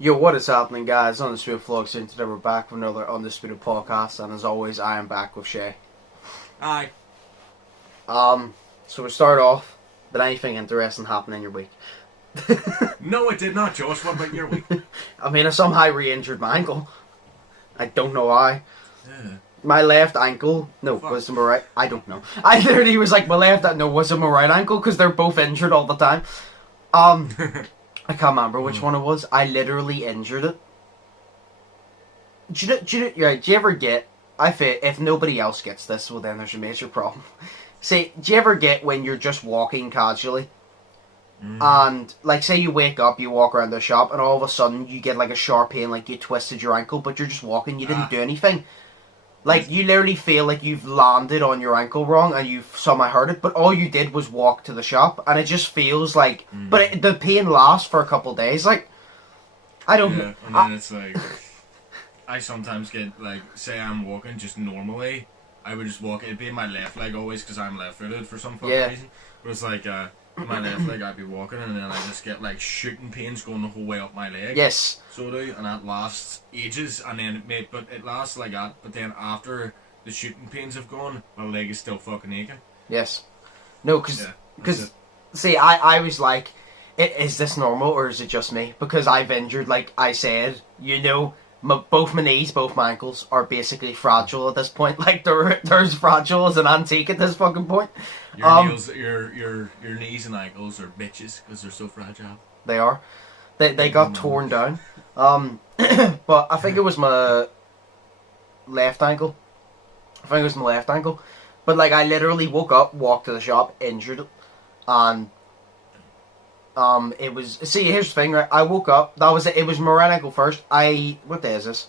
Yo, what is happening, guys? Undisputed Vlogs, and today we're back with another Undisputed podcast, and as always, I am back with Shay. Hi. So we start off, did anything interesting happen in your week? No, it did not, Josh. What about your week? I mean, I somehow re-injured my ankle. I don't know why. Yeah. My left ankle, was it my right? I don't know. I literally was like, was it my right ankle? Because they're both injured all the time. I can't remember which one it was. I literally injured it. Do you ever get, if nobody else gets this, well then there's a major problem. Say, do you ever get when you're just walking casually, and, like, say you wake up, you walk around the shop, and all of a sudden you get, like, a sharp pain, like you twisted your ankle, but you're just walking, you didn't do anything. Like, you literally feel like you've landed on your ankle wrong and you've somehow hurt it, but all you did was walk to the shop, and it just feels like... But the pain lasts for a couple of days, like... I don't know. And then it's like... I sometimes get, like, say I'm walking just normally, I would just walk... It'd be in my left leg always, because I'm left-footed for some fucking reason. But it's like, my left leg, I'd be walking, and then I just get, like, shooting pains going the whole way up my leg. Yes. So do, and that lasts ages, and then it lasts like that, but then after the shooting pains have gone, my leg is still fucking aching. Yes. No, because, see, I was like, is this normal, or is it just me? Because I've injured, like I said, you know, both my knees, both my ankles are basically fragile at this point. Like, they're as fragile as an antique at this fucking point. Your knees and ankles are bitches, because they're so fragile. They are. They got torn down. But I think it was my left ankle. But, like, I literally woke up, walked to the shop, injured it. And, it was... See, here's the thing, right? I woke up, that was it. It was my right ankle first. What day is this?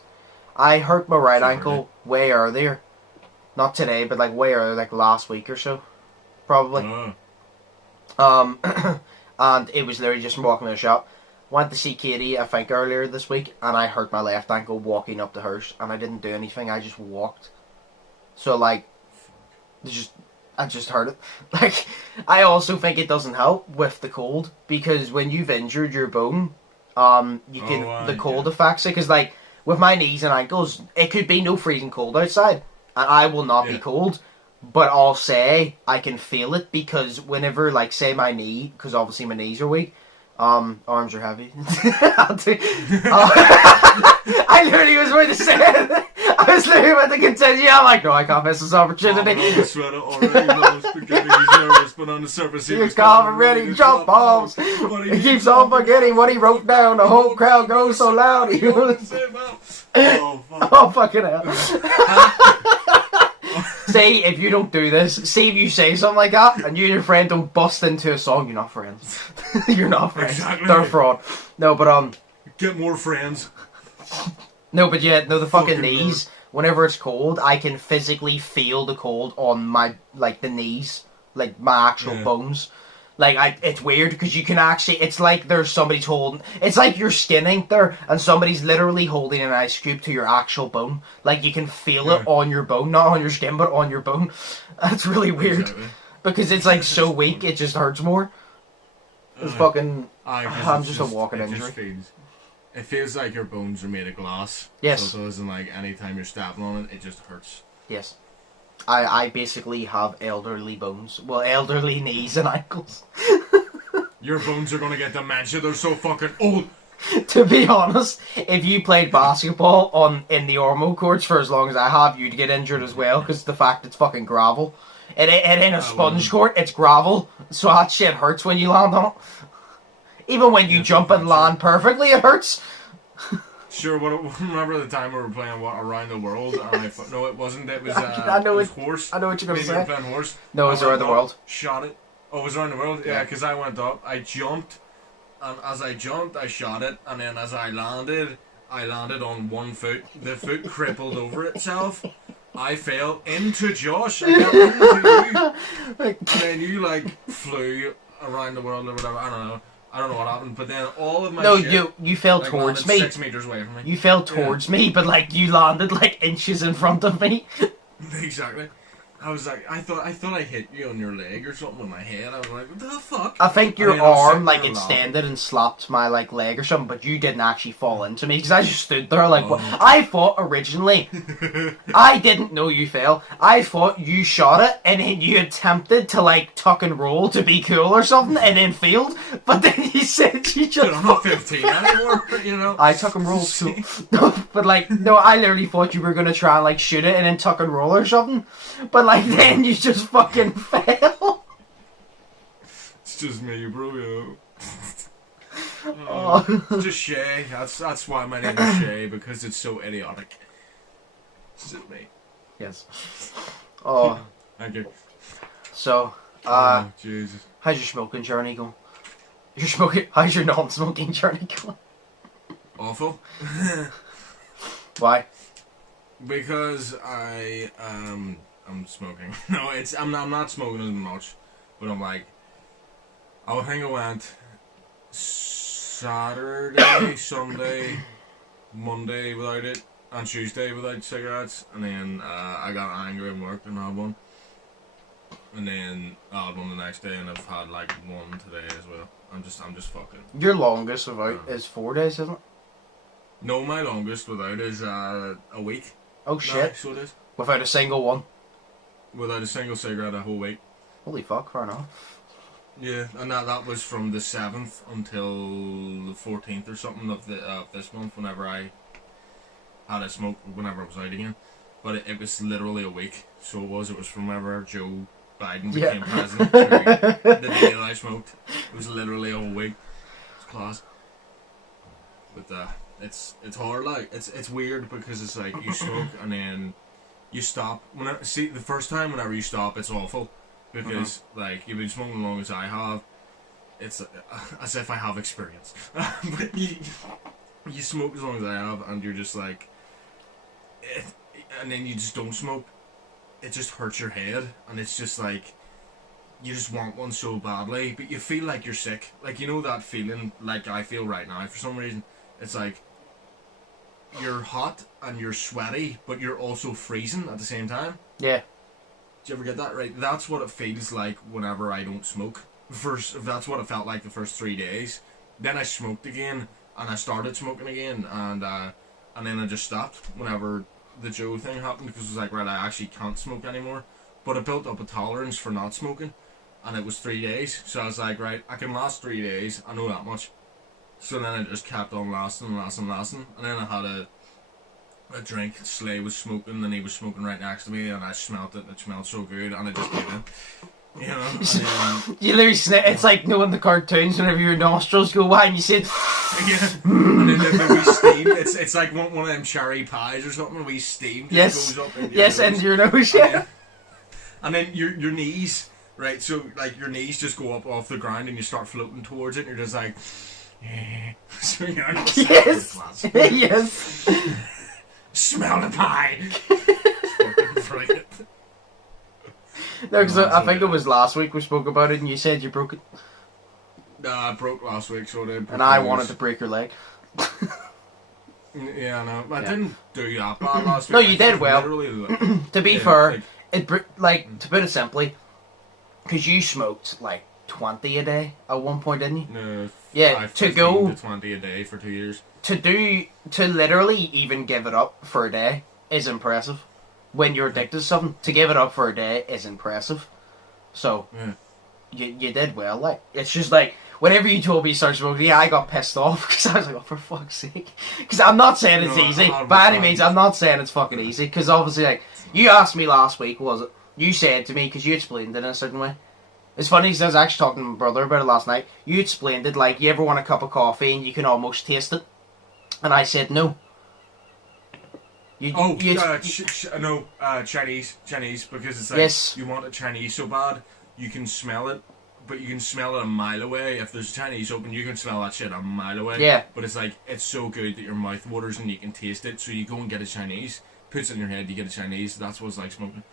I hurt my right ankle way earlier. Not today, but, like, way earlier, like, last week or so. Probably. And it was literally just walking to the shop. Went to see Katie, I think, earlier this week, and I hurt my left ankle walking up to hers, and I didn't do anything, I just walked. So, like, I just hurt it. Like, I also think it doesn't help with the cold, because when you've injured your bone, the cold affects it, because, like, with my knees and ankles, it could be no freezing cold outside, and I will not be cold, but I'll say I can feel it, because whenever, like, say my knee, because obviously my knees are weak, arms are heavy. I literally was going to say it. I was literally about to continue. I'm like, no, I can't miss this opportunity. He's nervous, but on the surface he was calm and ready to jump bombs. He keeps on forgetting what he wrote down. The whole crowd goes so loud. He was... Oh, fucking hell. Say, if you don't do this, say if you say something like that, and you and your friend don't bust into a song, you're not friends. You're not friends. Exactly. They're fraud. No, but, get more friends. No, but yeah, no, the fucking knees, nerd. Whenever it's cold, I can physically feel the cold on my, like, the knees. Like, my actual bones. Like, it's weird, because you can actually, it's like there's somebody's holding, it's like your skin ain't there, and somebody's literally holding an ice cube to your actual bone. Like, you can feel it on your bone, not on your skin, but on your bone. That's really weird. Exactly. Because it's, like, so weak, it just hurts more. It's fucking, I'm just a walking injury. It feels like your bones are made of glass. Yes. So it doesn't, like, anytime you're stepping on it, it just hurts. Yes. I basically have elderly bones. Well, elderly knees and ankles. Your bones are gonna get dementia, they're so fucking old. To be honest, if you played basketball in the Ormo courts for as long as I have, you'd get injured as well, because the fact it's fucking gravel. It ain't a sponge court, it's gravel, so that shit hurts when you land on it. Even when you jump and land perfectly, it hurts. Sure, remember the time we were playing Around the World? And no, it wasn't. It was, I know it was horse. I know what you're going to say. Maybe playing horse. No, it was Around the World. Shot it. Oh, it was Around the World? Yeah, because I went up, I jumped, and as I jumped, I shot it, and then as I landed on one foot. The foot crippled over itself. I fell into Josh. I fell into you. And then you, like, flew around the world or whatever. I don't know what happened, but then all of my shit, you fell like, towards me. 6 meters away from me. You fell towards me, but, like, you landed, like, inches in front of me. Exactly. I was like, I thought I hit you on your leg or something with my head. I was like, what the fuck? I think your And then I was arm sitting like there extended and slapped my like leg or something, but you didn't actually fall into me because I just stood there like. Oh. What? I thought originally, I didn't know you fell. I thought you shot it and then you attempted to like tuck and roll to be cool or something and then failed. But then you said you just. Dude, I'm not 15 anymore, you know. I tuck and roll too. No, but like no, I literally thought you were gonna try and like shoot it and then tuck and roll or something. But like then you just fucking fell. It's just me, bro, you know. Oh. It's just Shay. That's why my name is Shay, because it's so idiotic. It's just me. Yes. Oh. Thank you. So, oh, Jesus. how's your smoking journey going? How's your non-smoking journey going? Awful. Why? Because I'm smoking. No, I'm not smoking as much, but I'm like, I think I went Saturday, Sunday, Monday without it, and Tuesday without cigarettes, and then I got angry at work and had one, and then I had one the next day, and I've had like one today as well. I'm just fucking. Your longest without is 4 days, isn't it? No, my longest without is a week. Oh shit! No, so it is. Without a single one. Without a single cigarette a whole week. Holy fuck! Fair enough. Yeah, and that was from the 7th until the 14th or something of this month. Whenever I had a smoke, whenever I was out again, but it was literally a week. So it was from whenever Joe Biden became president to the day that I smoked. It was literally a whole week. It's class. But it's hard. Like it's weird because it's like you smoke and then you stop. The first time whenever you stop, it's awful because like you've been smoking as long as I have. It's as if I have experience. But you smoke as long as I have, and you're just like, and then you just don't smoke. It just hurts your head, and it's just like you just want one so badly, but you feel like you're sick. Like, you know that feeling like I feel right now for some reason. It's like you're hot and you're sweaty, but you're also freezing at the same time. Yeah. Do you ever get that? Right, that's what it feels like whenever I don't smoke. That's what it felt like the first 3 days. Then I smoked again, and I started smoking again, and then I just stopped whenever the Joe thing happened, because it was like, right, I actually can't smoke anymore. But I built up a tolerance for not smoking, and it was 3 days. So I was like, right, I can last 3 days. I know that much. So then I just kept on lasting. And then I had a drink. Slay was smoking, and he was smoking right next to me, and I smelt it. It smelled so good, and I just did it. You know? And then, you literally it's like knowing the cartoons whenever your nostrils go wide and you say, yeah. And then the wee steam. It's like one of them cherry pies or something. We steam just goes up in your nose. into your nose, yeah. And then your knees, right? So like your knees just go up off the ground, and you start floating towards it, and you're just like, so you're yes, yes. Smell the pie. Brilliant. No, because I think it was last week we spoke about it, and you said you broke it. I broke last week, so I did. And I wanted to break your leg. Yeah, no, I didn't do that bad last week. No, you did well. To be fair, like, to put it simply, because you smoked like 20 a day at one point, didn't you? No. Yeah, to go to 20 a day for 2 years. To literally even give it up for a day is impressive. When you're addicted to something, to give it up for a day is impressive. So, you did well. Like, it's just like, whenever you told me you started smoking, yeah, I got pissed off, because I was like, oh, for fuck's sake. Because I'm not saying it's easy. By any means, I'm not saying it's fucking easy, because obviously, like, you asked me last week, was it? You said to me, because you explained it in a certain way. It's funny, because I was actually talking to my brother about it last night. You explained it, like, you ever want a cup of coffee and you can almost taste it? And I said no. Chinese, because it's like, you want a Chinese so bad, you can smell it, but you can smell it a mile away. If there's Chinese open, you can smell that shit a mile away. Yeah. But it's like, it's so good that your mouth waters and you can taste it, so you go and get a Chinese, puts it in your head, you get a Chinese, that's what it's like smoking.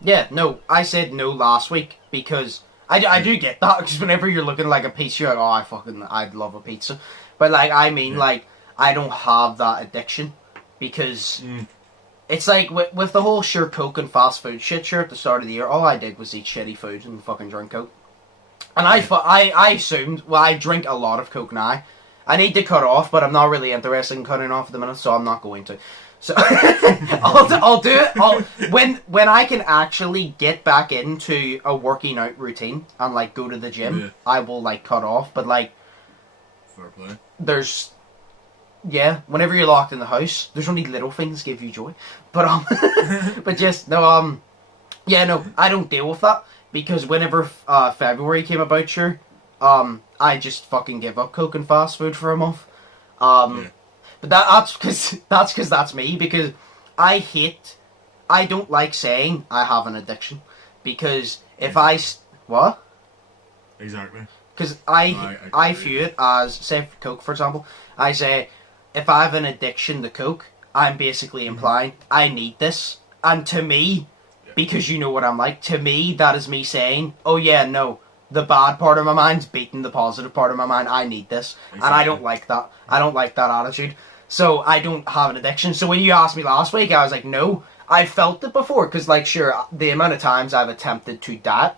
Yeah, no, I said no last week, because I do get that, because whenever you're looking like a pizza, you're like, oh, I'd love a pizza. But, like, I mean, like, I don't have that addiction, because It's like with the whole sure Coke and fast food shit. Sure, at the start of the year, all I did was eat shitty food and fucking drink Coke. And I assumed, well, I drink a lot of Coke now. I need to cut off, but I'm not really interested in cutting off at the minute, so I'm not going to. So I'll do it. When I can actually get back into a working out routine and like go to the gym, I will like cut off. But like, fair play. There's, yeah, whenever you're locked in the house, there's only little things give you joy. But but just no yeah, no, I don't deal with that because whenever February came about, sure. I just fucking give up Coke and fast food for a month. But that's because that's me, because I don't like saying I have an addiction, because if what? Exactly. Because I view it as, say for Coke for example, I say, if I have an addiction to Coke, I'm basically implying I need this. And to me, because you know what I'm like, to me that is me saying, oh yeah, no, the bad part of my mind's beating the positive part of my mind. I need this. Exactly. And I don't like that. I don't like that attitude. So I don't have an addiction. So when you asked me last week, I was like, no. I felt it before. Because, like, sure, the amount of times I've attempted to diet.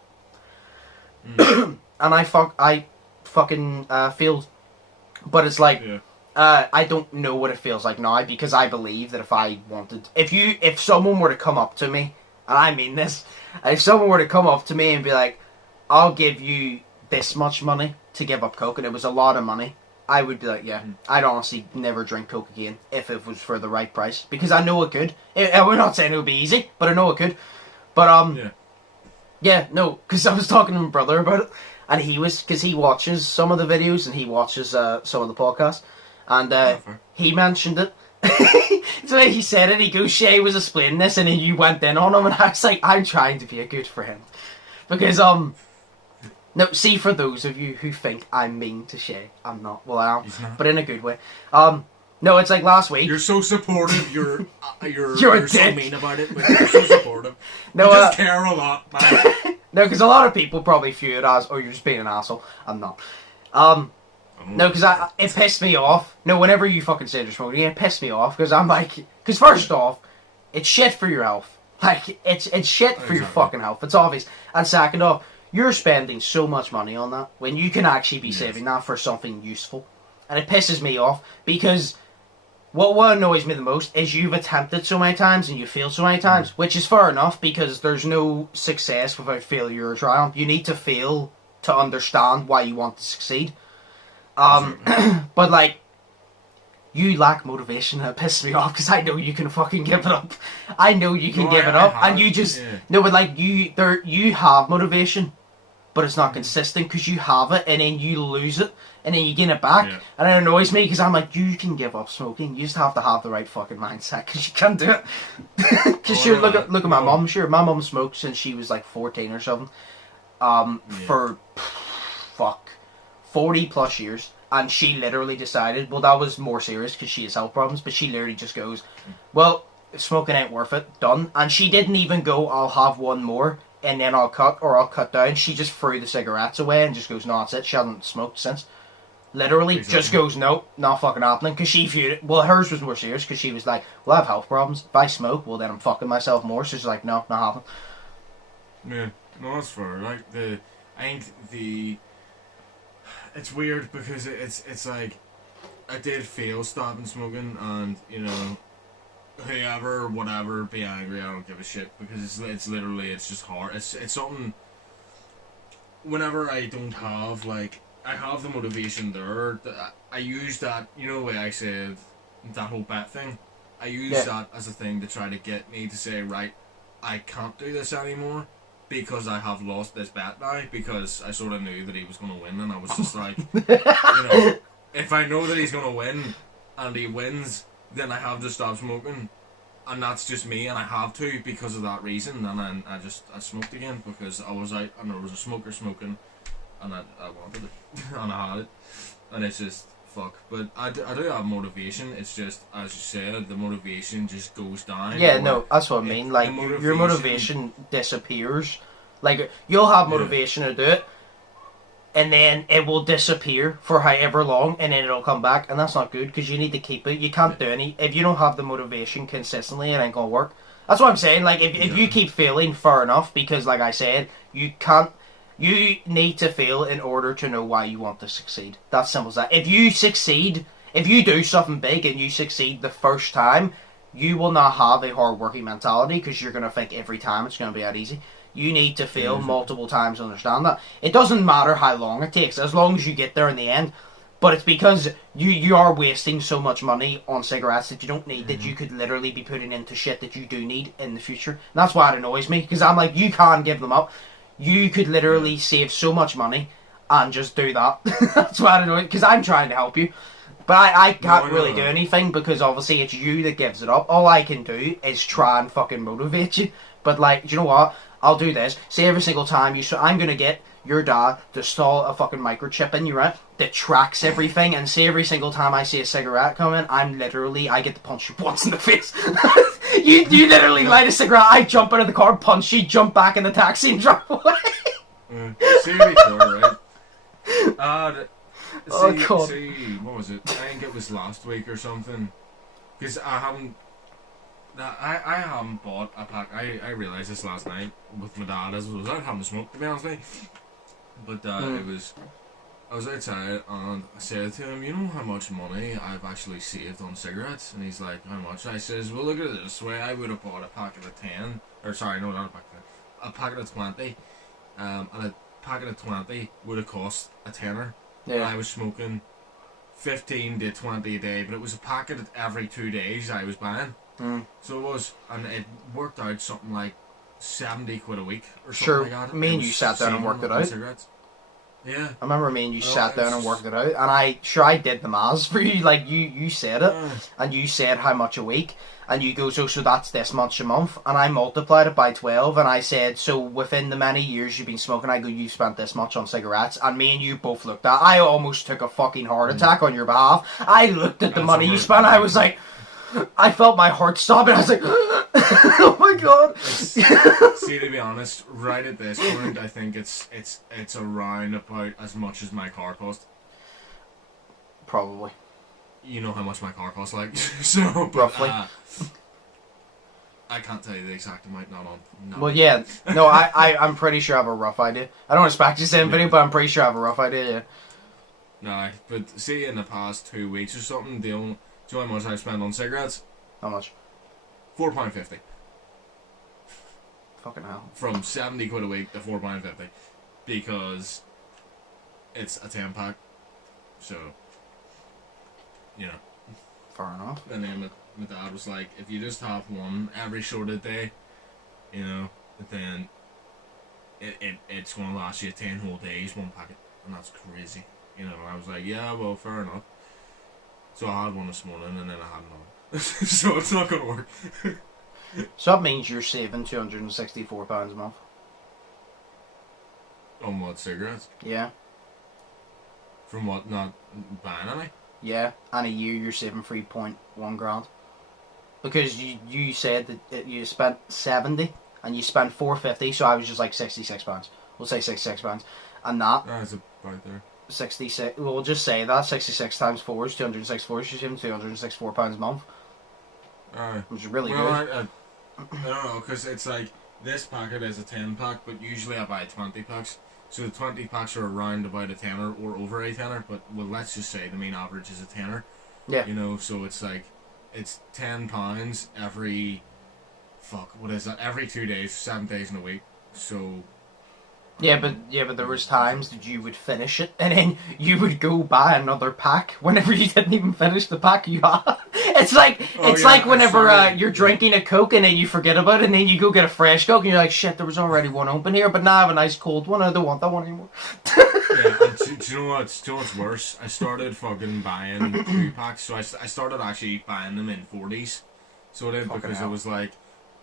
And I fucking failed. But it's like, I don't know what it feels like now. Because I believe that if I wanted... If someone were to come up to me, and I mean this, if someone were to come up to me and be like, I'll give you this much money to give up Coke, and it was a lot of money, I would be like, yeah, I'd honestly never drink Coke again if it was for the right price, because I know it could. We're not saying it would be easy, but I know it could. But yeah, no, because I was talking to my brother about it, and because he watches some of the videos and he watches some of the podcasts, and he mentioned it. So he said it. He goes, Shay was explaining this, and then you went in on him, and I was like, I'm trying to be a good friend, because no, see, for those of you who think I'm mean to Shay, I'm not. Well, I am, but in a good way. No, it's like last week. You're so supportive. You're so mean about it, but you're so supportive. No, you just care a lot, man. No, because a lot of people probably view it as, oh, you're just being an asshole. I'm not. No, because it pissed me off. No, whenever you fucking say you're smoking, it pissed me off, because I'm like, because first off, it's shit for your health. Like, it's shit for your fucking health. It's obvious. And second off, you're spending so much money on that when you can actually be saving that for something useful. And it pisses me off, because what annoys me the most is you've attempted so many times and you failed so many times, which is fair enough, because there's no success without failure or triumph. You need to fail to understand why you want to succeed. But like, you lack motivation, and it pisses me off, because I know you can fucking give it up. I know you can give it up, and you just no, but like you have motivation, but it's not consistent, because you have it and then you lose it and then you gain it back, and it annoys me, because I'm like, you can give up smoking. You just have to have the right fucking mindset, because you can't do it. Because sure, look at my mum. Sure, my mum smoked since she was like 14 or something. For 40 plus years. And she literally decided, well, that was more serious because she has health problems, but she literally just goes, well, smoking ain't worth it, done. And she didn't even go, I'll have one more, and then I'll cut down. She just threw the cigarettes away and just goes, no, that's it. She hasn't smoked since. Literally, just goes, no, not fucking happening, because she viewed it, well, hers was more serious, because she was like, well, I have health problems. If I smoke, well, then I'm fucking myself more. So she's like, no, not happening. Yeah, no, that's fair. Like, I think it's weird, because it's like, I did fail stopping smoking, and, you know, whoever, whatever, be angry, I don't give a shit, because it's literally, it's just hard. It's something, whenever I don't have, like, I have the motivation there, I use that, you know the way I said, that whole bet thing, I use that as a thing to try to get me to say, right, I can't do this anymore, because I have lost this bet now, because I sort of knew that he was going to win, and I was just like, you know, if I know that he's going to win, and he wins, then I have to stop smoking, and that's just me, and I have to, because of that reason, and I smoked again, because I was out, and there was a smoker smoking, and I wanted it, and I had it, and it's just, fuck, but I do have motivation, it's just, as you said, the motivation just goes down. Yeah, no, that's what I mean, like, your motivation disappears. Like, you'll have motivation to do it, and then it will disappear for however long, and then it'll come back, and that's not good because you need to keep it. You can't do any if you don't have the motivation consistently. It ain't gonna work. That's what I'm saying. Like if you keep failing, fair enough, because like I said, you can't. You need to fail in order to know why you want to succeed. That's simple as that. If you succeed, if you do something big and you succeed the first time, you will not have a hard-working mentality because you're going to think every time it's going to be that easy. You need to fail multiple times to understand that. It doesn't matter how long it takes, as long as you get there in the end. But it's because you are wasting so much money on cigarettes that you don't need, that you could literally be putting into shit that you do need in the future. And that's why it annoys me, because I'm like, you can't give them up. You could literally save so much money and just do that. That's why I annoys, because I'm trying to help you. But I can't really do anything because obviously it's you that gives it up. All I can do is try and fucking motivate you. But like, do you know what? I'll do this. Say every single time I'm going to get your dad to install a fucking microchip in you, right? That tracks everything. And say every single time I see a cigarette coming, I get to punch you once in the face. you literally light a cigarette, I jump out of the car, punch you, jump back in the taxi and drive away. Seriously, right? God. See, what was it? I think it was last week or something. Because I haven't bought a pack. I realised this last night with my dad as I was out having a smoke, to be honest with you. But I was outside and I said to him, you know how much money I've actually saved on cigarettes? And he's like, how much? I says, well, look at it this way. I would have bought a packet of 10. Or sorry, no, not a packet of 10. A packet of 20. And a packet of 20 would have cost a tenner. Yeah. And I was smoking 15 to 20 a day, but it was a packet every 2 days I was buying. So it was, and it worked out something like 70 quid a week or something like that. Me and you sat down and worked it out. Cigarettes. Yeah. I remember me and you sat down and worked it out, and I did the maths for you. Like you said it, and you said how much a week, and you go, so that's this much a month, and I multiplied it by 12, and I said, so within the many years you've been smoking, I go, you spent this much on cigarettes, and me and you both looked at. I almost took a fucking heart attack on your behalf. I looked at the money you spent, I was like, I felt my heart stop, and I was like, oh my god. See, to be honest, right at this point, I think it's around about as much as my car cost. Probably. You know how much my car costs, like, so roughly. I can't tell you the exact amount. Well, yeah, no, I'm pretty sure I have a rough idea. I don't expect you to say anything, but I'm pretty sure I have a rough idea. Yeah. No, but see, in the past 2 weeks or something, do you know how much I spent on cigarettes? How much? £4.50. Fucking hell. From 70 quid a week to £4.50, because it's a 10-pack. So, you know. Fair enough. And then my dad was like, if you just have one every sort of day, you know, then it's going to last you 10 whole days, one packet. And that's crazy. You know, I was like, yeah, well, fair enough. So I had one this morning and then I had another. So it's not going to work. So that means you're saving £264 a month. On what, cigarettes? Yeah. From what, not buying any? Yeah, and a year you're saving 3.1 grand. Because you said that you spent 70 and you spent 450, so I was just like £66. We'll say £66. And that... That's about there. 66, we'll just say that 66 times 4 is 264, you're saving £264 a month. Which is really good. I don't know, because it's like, this packet is a 10-pack, but usually I buy 20 packs. So the 20 packs are around about a tenner or over a tenner, but well, let's just say the main average is a tenner. Yeah. You know, so it's like, it's £10 every, what is that? Every 2 days, 7 days in a week. So. Yeah, but there was times that you would finish it and then you would go buy another pack whenever you didn't even finish the pack you had. It's like whenever you're drinking a Coke and then you forget about it and then you go get a fresh Coke and you're like, shit, there was already one open here, but now I have a nice cold one. I don't want that one anymore. Yeah, and do you know what's worse? I started fucking buying 2 packs, so I started actually buying them in 40s. So I did, because it was like,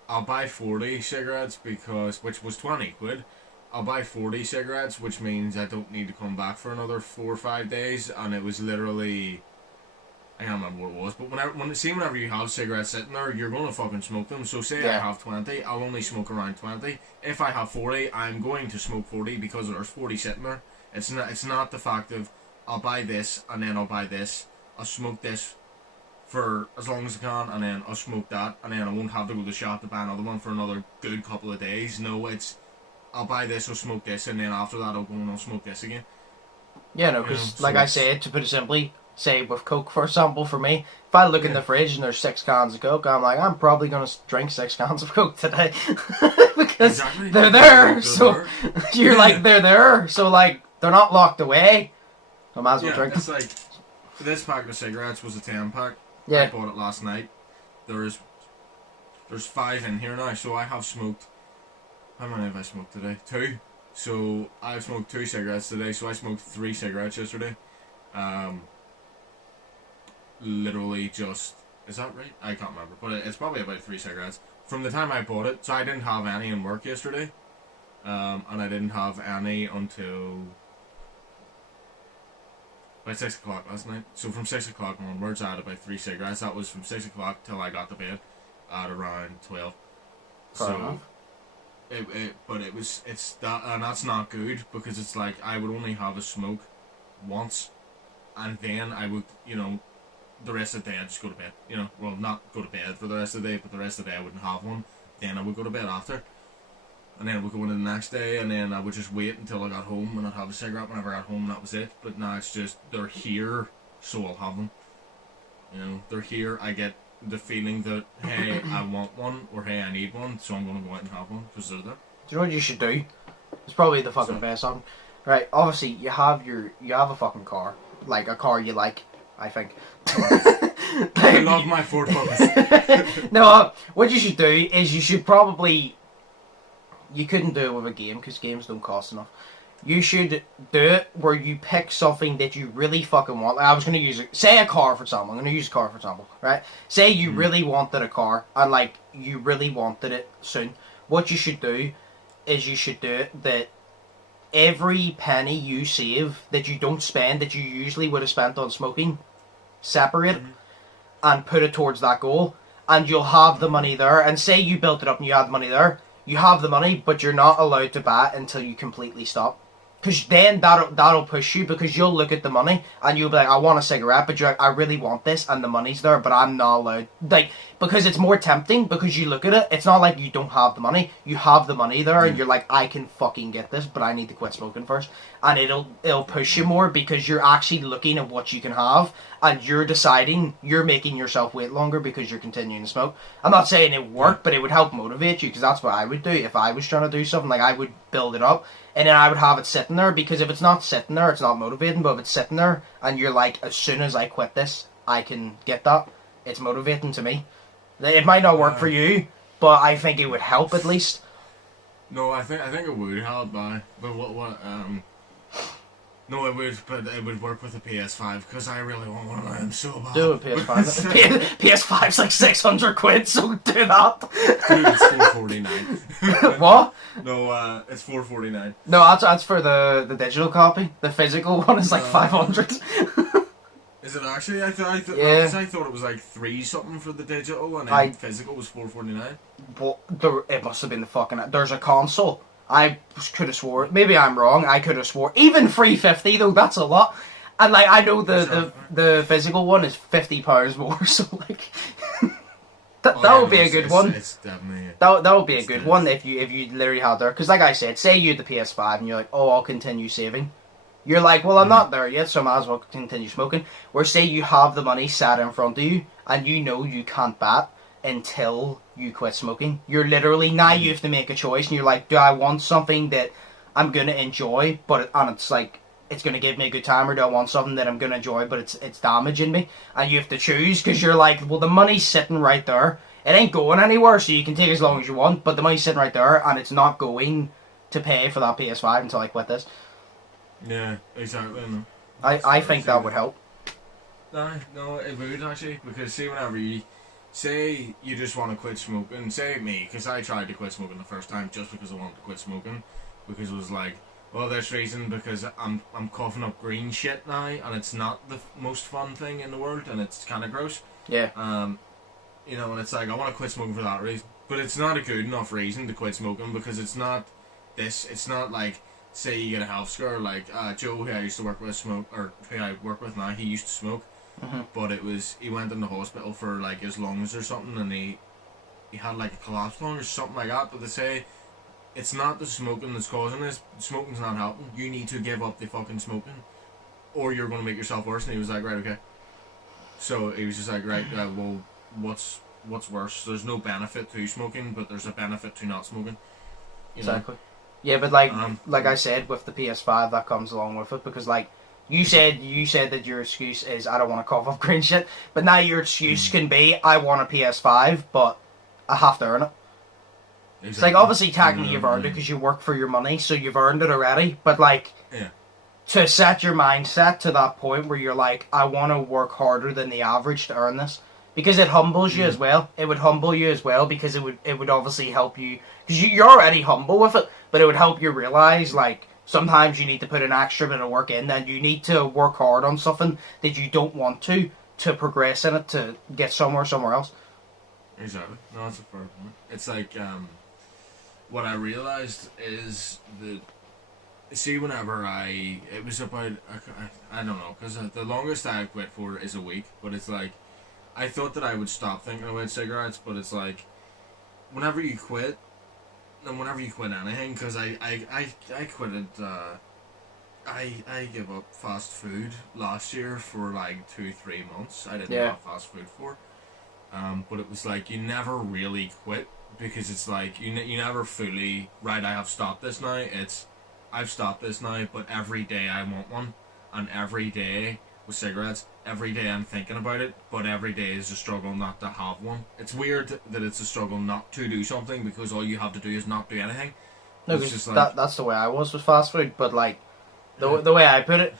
I'll buy 40 cigarettes which was 20 quid. I'll buy 40 cigarettes, which means I don't need to come back for another 4 or 5 days, and it was literally, I can't remember what it was, but whenever you have cigarettes sitting there, you're going to fucking smoke them. So say I have 20, I'll only smoke around 20. If I have 40, I'm going to smoke 40 because there's 40 sitting there. It's not the fact of I'll buy this and then I'll buy this. I'll smoke this for as long as I can, and then I'll smoke that, and then I won't have to go to the shop to buy another one for another good couple of days. No, it's I'll buy this, I'll smoke this, and then after that I'll go and I'll smoke this again. Yeah, no, because like I said, to put it simply, say with Coke, for example, for me, if I look in the fridge and there's 6 cans of Coke, I'm like, I'm probably going to drink 6 cans of Coke today. Because they're there, so you're like, they're there, so like, they're not locked away. I might as well drink them. It's like, this pack of cigarettes was a 10 pack. Yeah. I bought it last night. There's 5 in here now, so I have smoked. How many have I smoked today? 2. So I've smoked 2 cigarettes today. So I smoked 3 cigarettes yesterday. Literally just, is that right? I can't remember, but it's probably about 3 cigarettes from the time I bought it. So I didn't have any in work yesterday, and I didn't have any until by 6 o'clock last night. So from 6 o'clock onwards, I had about 3 cigarettes. That was from 6 o'clock till I got to bed at around 12. Fair enough. It's that, and that's not good, because it's like I would only have a smoke once, and then I would, the rest of the day I'd just go to bed. Well, not go to bed for the rest of the day, but the rest of the day I wouldn't have one. Then I would go to bed after. And then I would go into the next day, and then I would just wait until I got home, and I'd have a cigarette whenever I got home, and that was it. But now it's just, they're here, so I'll have them. They're here, I get the feeling that, hey, I want one, or hey, I need one, so I'm going to go out and have one, because they're there. Do you know what you should do? It's probably the fucking best option. Right, obviously, you have a fucking car. Like, a car you like, I think. I love my Ford Focus. No, what you should do is you should probably... You couldn't do it with a game, because games don't cost enough. You should do it where you pick something that you really fucking want. Like I was going to use it. Say a car, for example. I'm going to use a car, for example. Right? Say you really wanted a car, and like, you really wanted it soon. What you should do is you should do it that every penny you save that you don't spend, that you usually would have spent on smoking, separate it and put it towards that goal. And you'll have the money there. And say you built it up and you had the money there. You have the money, but you're not allowed to buy it until you completely stop. Because then that'll push you, because you'll look at the money and you'll be like, I want a cigarette, but you're like, I really want this, and the money's there, but I'm not allowed. Like, because it's more tempting, because you look at it, it's not like you don't have the money. You have the money there, and you're like, I can fucking get this, but I need to quit smoking first. And it'll push you more, because you're actually looking at what you can have, and you're deciding, you're making yourself wait longer because you're continuing to smoke. I'm not saying it worked, but it would help motivate you, because that's what I would do if I was trying to do something. Like, I would build it up, and then I would have it sitting there, because if it's not sitting there, it's not motivating. But if it's sitting there, and you're like, as soon as I quit this, I can get that, it's motivating to me. It might not work for you, but I think it would help at least. No, I think it would help, but no, it would, but it would work with a PS5, because I really want one of them so bad. Do a PS5. PS5's like 600 quid, so do that. Dude, it's $449. What? No, it's $449. No, that's for the digital copy. The physical one is like 500. Is it actually? I thought it was like 3 something for the digital, and then physical was $449. But it must have been the fucking. There's a console. I could have swore. Maybe I'm wrong. I could have swore. Even $350 though. That's a lot. And like I know the physical one is £50 more. So like that would be a good one. It's definitely that would be a good one if you literally had there. Because like I said, say you had the PS5 and you're like, oh, I'll continue saving. You're like, well, I'm not there yet, so I might as well continue smoking. Where say you have the money sat in front of you, and you know you can't bat until you quit smoking. You're literally, now you have to make a choice, and you're like, do I want something that I'm going to enjoy, and it's like, it's going to give me a good time, or do I want something that I'm going to enjoy, but it's damaging me? And you have to choose, because you're like, well, the money's sitting right there. It ain't going anywhere, so you can take as long as you want, but the money's sitting right there, and it's not going to pay for that PS5 until I quit this. Yeah, exactly. No. I think that would help. No, it would actually, because see, whenever you say you just want to quit smoking, say me, because I tried to quit smoking the first time just because I wanted to quit smoking, because it was like, well, there's reason, because I'm coughing up green shit now, and it's not the most fun thing in the world, and it's kind of gross. Yeah. And it's like, I want to quit smoking for that reason, but it's not a good enough reason to quit smoking, because it's not like say you get a health scare, like Joe, who I used to work with, or who I work with now, he used to smoke, but he went in the hospital for like his lungs or something, and he had like a collapsed lung or something like that. But they say it's not the smoking that's causing this. Smoking's not helping. You need to give up the fucking smoking, or you're going to make yourself worse. And he was like, right, okay. So he was just like, right, well, what's worse? There's no benefit to smoking, but there's a benefit to not smoking. Exactly. Yeah, but like I said, with the PS5, that comes along with it, because like you said that your excuse is I don't want to cough up green shit, but now your excuse can be I want a PS5, but I have to earn it. Exactly. It's like, obviously technically you've earned it because you work for your money, so you've earned it already, but like to set your mindset to that point where you're like, I want to work harder than the average to earn this. Because it humbles you as well. It would humble you as well, because it would obviously help you. Because you're already humble with it, but it would help you realise, like, sometimes you need to put an extra bit of work in, and you need to work hard on something that you don't want to progress in it, to get somewhere else. Exactly. No, that's a fair point. It's like, what I realised is that, see, whenever it was about, I don't know, because the longest I quit for is a week, but it's like, I thought that I would stop thinking about cigarettes, but it's like, whenever you quit, and whenever you quit anything, because I quitted, I gave up fast food last year for like 2-3 months. I didn't have fast food for, but it was like, you never really quit, because it's like, you never fully, right, I have stopped this now, I've stopped this now, but every day I want one, and every day, with cigarettes, every day I'm thinking about it, but every day is a struggle not to have one. It's weird that it's a struggle not to do something, because all you have to do is not do anything. No, because that's the way I was with fast food, but like, the way I put it,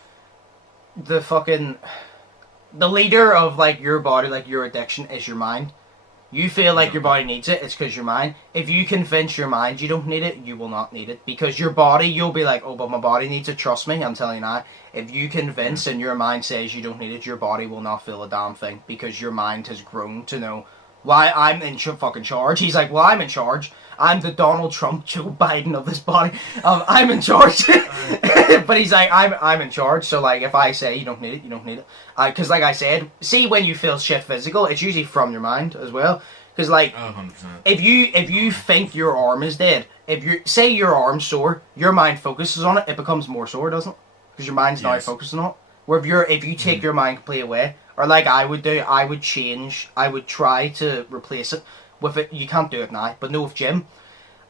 the leader of like your body, like your addiction, is your mind. You feel like your body needs it, it's because your mind. If you convince your mind you don't need it, you will not need it. Because your body, you'll be like, oh, but my body needs it, trust me, I'm telling you now. If you convince and your mind says you don't need it, your body will not feel a damn thing. Because your mind has grown to know, why I'm in fucking charge. He's like, well, I'm in charge. I'm the Donald Trump, Joe Biden of this body. I'm in charge. But he's like, I'm in charge. So like, if I say you don't need it, you don't need it. Because like I said, see, when you feel shit physical, it's usually from your mind as well. Because like, 100%. if you think your arm is dead, if you say your arm's sore, your mind focuses on it, it becomes more sore, doesn't it? Because your mind's now focusing on it. Where if you take your mind completely away, or like I would do, I would try to replace it with it. You can't do it now, but no, with gym,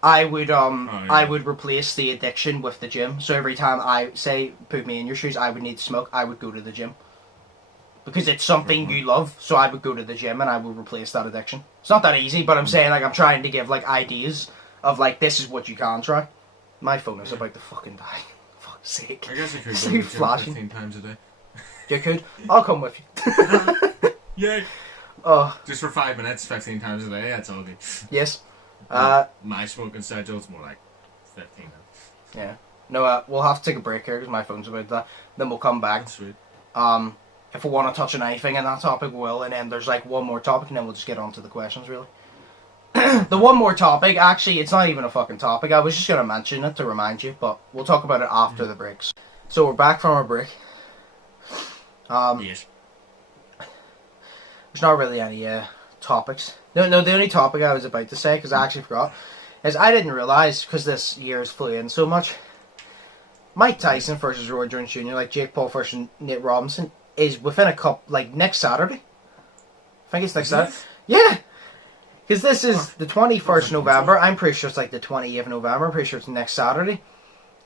I would I would replace the addiction with the gym. So every time I say put me in your shoes, I would need to smoke, I would go to the gym. Because it's something you love, so I would go to the gym and I would replace that addiction. It's not that easy, but I'm saying, like, I'm trying to give like ideas of like, this is what you can try. My phone is about to fucking die. Fuck's sake. I guess I could go to the gym 15 times a day. You could. I'll come with you. Yay. Oh. Just for 5 minutes, 15 times a day, that's all good. Yes. My smoking schedule is more like 15 minutes. Yeah. No, we'll have to take a break here because my phone's about that. Then we'll come back. That's sweet. If we want to touch on anything in that topic, we will. And then there's like one more topic, and then we'll just get on to the questions, really. The one more topic, actually, it's not even a fucking topic. I was just going to mention it to remind you, but we'll talk about it after the breaks. So we're back from our break. Yes. There's not really any topics. No, the only topic I was about to say, because I actually forgot, is I didn't realise, because this year's flew in so much, Mike Tyson versus Roy Jones Jr., like Jake Paul versus Nate Robinson, is within a couple, like next Saturday. I think it's next Saturday. Yeah! Because this is the 21st November. I'm pretty sure it's like the 28th of November. I'm pretty sure it's next Saturday.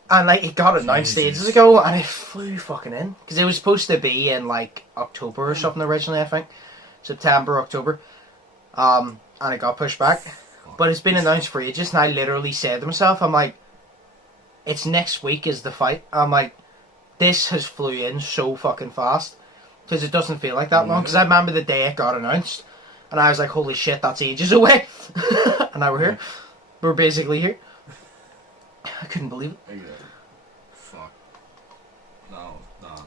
And like, it got announced ages ago, and it flew fucking in. Because it was supposed to be in like October or something originally, I think. September, October. And it got pushed back. But it's been announced for ages, and I literally said to myself, I'm like, it's next week is the fight. I'm like, this has flew in so fucking fast. Because it doesn't feel like that long. Because I remember the day it got announced. And I was like, holy shit, that's ages away. And now we're here. We're basically here. I couldn't believe it. Exactly. Fuck. No.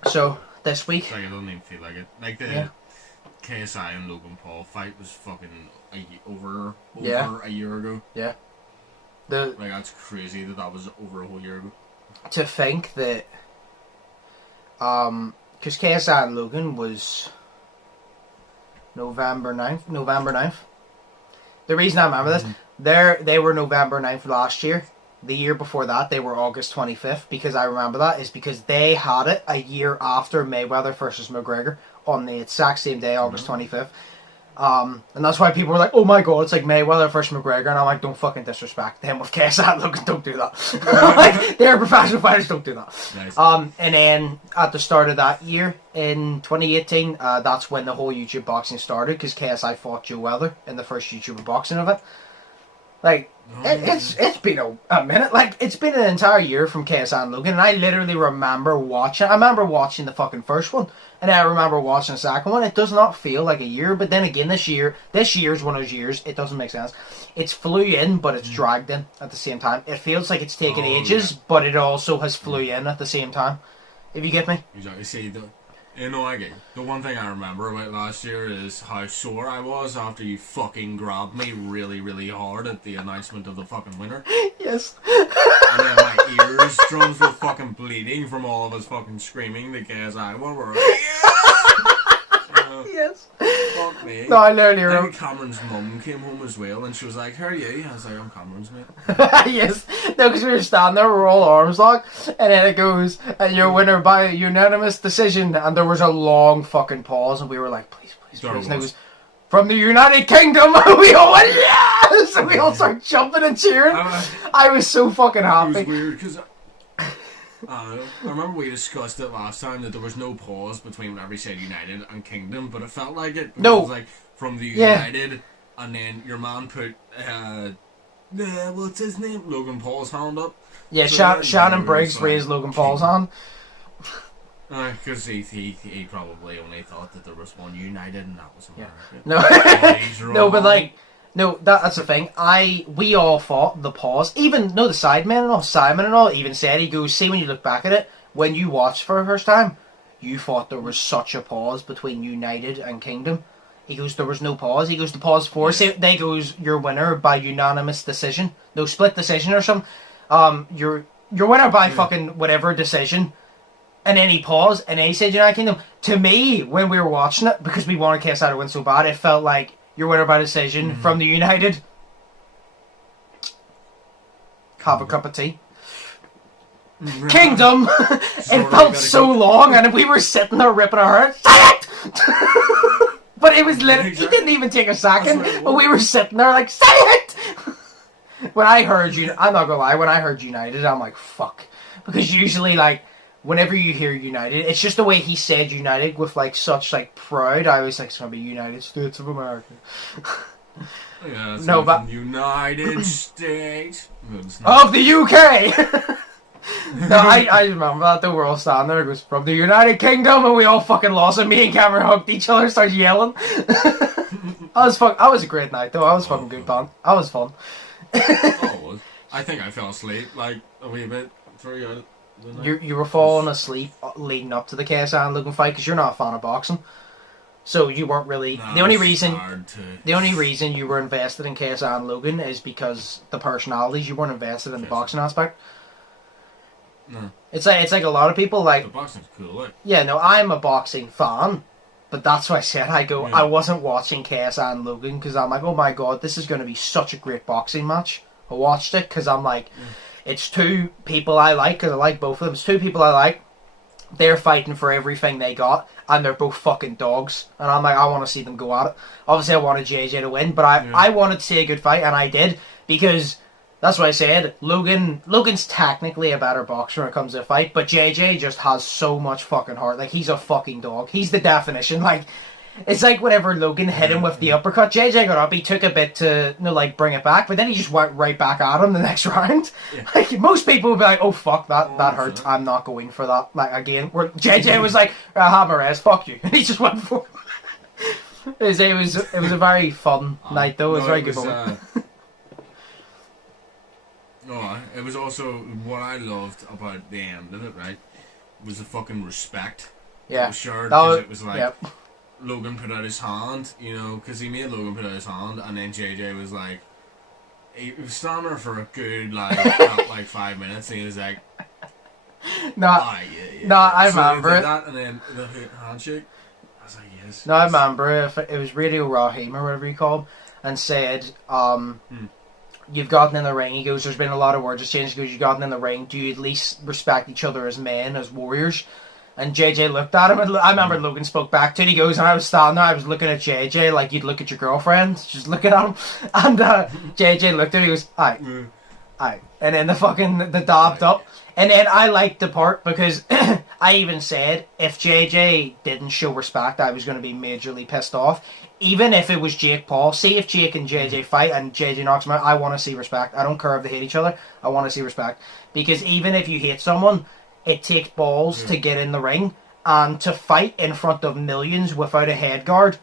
So, this week... Like, it doesn't even feel like it. Like, the KSI and Logan Paul fight was fucking over a year ago. Yeah. Like, that's crazy that was over a whole year ago. to think that, because KSI and Logan was November 9th. The reason I remember this, they were November 9th last year. The year before that, they were August 25th. Because I remember that is because they had it a year after Mayweather versus McGregor on the exact same day, August 25th. And that's why people were like, oh my god, it's like Mayweather versus McGregor. And I'm like, don't fucking disrespect them with KSI and Logan, don't do that. Like, they're professional fighters, don't do that. Nice. And then at the start of that year, in 2018, that's when the whole YouTube boxing started, because KSI fought Joe Weather in the first YouTube boxing event. Like, it's been a minute. Like, it's been an entire year from KSI and Logan, and I literally remember watching the fucking first one, and I remember watching the second one. It does not feel like a year, but then again, this year's one of those years, it doesn't make sense. It's flew in, but it's dragged in at the same time. It feels like it's taken ages, but it also has flew in at the same time. If you get me? Exactly. See, I get you. The one thing I remember about last year is how sore I was after you fucking grabbed me really, really hard at the announcement of the fucking winner. Yes. And then my eardrums were fucking bleeding from all of us fucking screaming the KSI one. We're like, yes. Fuck me. No, I literally remember. Cameron's mum came home as well, and she was like, "How are you?" I was like, "I'm Cameron's mate." Yes. No, because we were standing there, we were all arms locked, and then it goes, and your winner by unanimous decision, and there was a long fucking pause, and we were like, please, please, please. And it was from the United Kingdom, and we all went, yes! And we all started jumping and cheering. I was so fucking happy. It was weird, because I remember we discussed it last time that there was no pause between whenever he said United and Kingdom, but it felt like it. No. It was like from the United, and then your man put, what's his name? Logan Paul's hand up. Yeah, so Shannon Briggs raised Logan Paul's hand. Because he probably only thought that there was one United, and that was America. No, no, but like, no, that's the thing. We all thought the pause, even the Sidemen and all, Simon and all, even said, he goes, see, when you look back at it, when you watched for the first time, you thought there was such a pause between United and Kingdom. He goes, there was no pause. He goes, the pause for, say, they goes, your winner by unanimous decision, no split decision or something. Your winner by fucking whatever decision. And then he paused, and then he said United Kingdom. To me, when we were watching it, because we wanted KSI to win so bad, it felt like your winner by decision from the United. Have a cup of tea. Kingdom! It felt so long, and we were sitting there ripping our hair. Say it! But it was literally, he didn't even take a second, but we were sitting there like, say it! When I heard I'm not gonna lie, when I heard United, I'm like, fuck. Because usually, like, whenever you hear United, it's just the way he said United with, like, such, like, pride. I was like, it's gonna be United States of America. Yeah, it's no, but United States of the UK. No, I remember that though. We're all standing there. It was from the United Kingdom, and we all fucking lost it. Me and Cameron hugged each other, started yelling. I was a great night though. I was fucking good, man. I was fun. It was. I think I fell asleep like a wee bit through the night. You were falling asleep leading up to the KSI and Logan fight because you're not a fan of boxing. So you weren't really the only reason you were invested in KSI and Logan is because the personalities. You weren't invested in the boxing aspect. No. It's like a lot of people like. The boxing's cool, like. Yeah, no, I'm a boxing fan, but that's why I said I wasn't watching KSI and Logan because I'm like, oh my god, this is going to be such a great boxing match. I watched it because I'm like, it's two people I like because I like both of them. It's two people I like. They're fighting for everything they got, and they're both fucking dogs. And I'm like, I want to see them go at it. Obviously, I wanted JJ to win, but I wanted to see a good fight, and I did because. That's what I said. Logan's technically a better boxer when it comes to a fight, but JJ just has so much fucking heart. Like, he's a fucking dog. He's the definition. Like, it's like whenever Logan hit him with the uppercut, JJ got up, he took a bit to, bring it back, but then he just went right back at him the next round. Yeah. Like, most people would be like, oh, fuck, that hurt. I'm not going for that. Like, again, where JJ was like, I have my rest, fuck you. And he just went for it. It was a very fun night, though. It was very good fun. No, it was also what I loved about the end of it, right? Was the fucking respect. Yeah. Sure, because it was like yep. Logan put out his hand, because he made Logan put out his hand, and then JJ was like, he was standing there for a good like 5 minutes, and he was like, No, yeah. no, I so remember they did it. that, and then the handshake. I was like, yes. No, I remember it was Radio Raheem or whatever you call him, and said, you've gotten in the ring. He goes, there's been a lot of words exchanged. He goes, you've gotten in the ring. Do you at least respect each other as men, as warriors? And JJ looked at him, and I remember Logan spoke back to it. He goes, and I was standing there, I was looking at JJ like you'd look at your girlfriend, just looking at him. And JJ looked at him, he goes, aye. Aye. And then the dabbed up. And then I liked the part because I even said if JJ didn't show respect, I was going to be majorly pissed off. Even if it was Jake Paul. See if Jake and JJ fight and JJ knocks him out, I want to see respect. I don't care if they hate each other. I want to see respect. Because even if you hate someone, it takes balls to get in the ring. And to fight in front of millions without a head guard,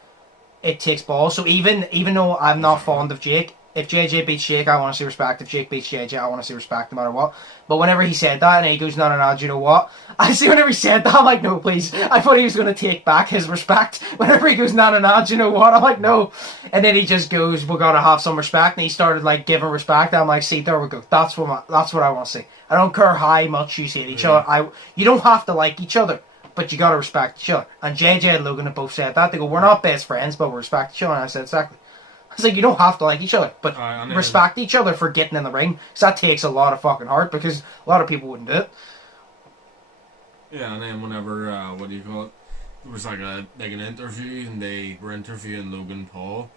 it takes balls. So even though I'm not fond of Jake, if JJ beats Jake, I want to see respect. If Jake beats JJ, I want to see respect no matter what. But whenever he said that, and he goes, no, do you know what? I see whenever he said that, I'm like, no, please. I thought he was going to take back his respect. Whenever he goes, no, do you know what? I'm like, no. And then he just goes, we got to have some respect. And he started, like, giving respect. I'm like, see, there we go. That's what I want to see. I don't care how much you hate each other. You don't have to like each other, but you got to respect each other. And JJ and Logan have both said that. They go, we're not best friends, but we respect each other. And I said, exactly. I was like, you don't have to like each other, but respect each other for getting in the ring. Because that takes a lot of fucking heart, because a lot of people wouldn't do it. Yeah, and then whenever, what do you call it? It was like an interview, and they were interviewing Logan Paul.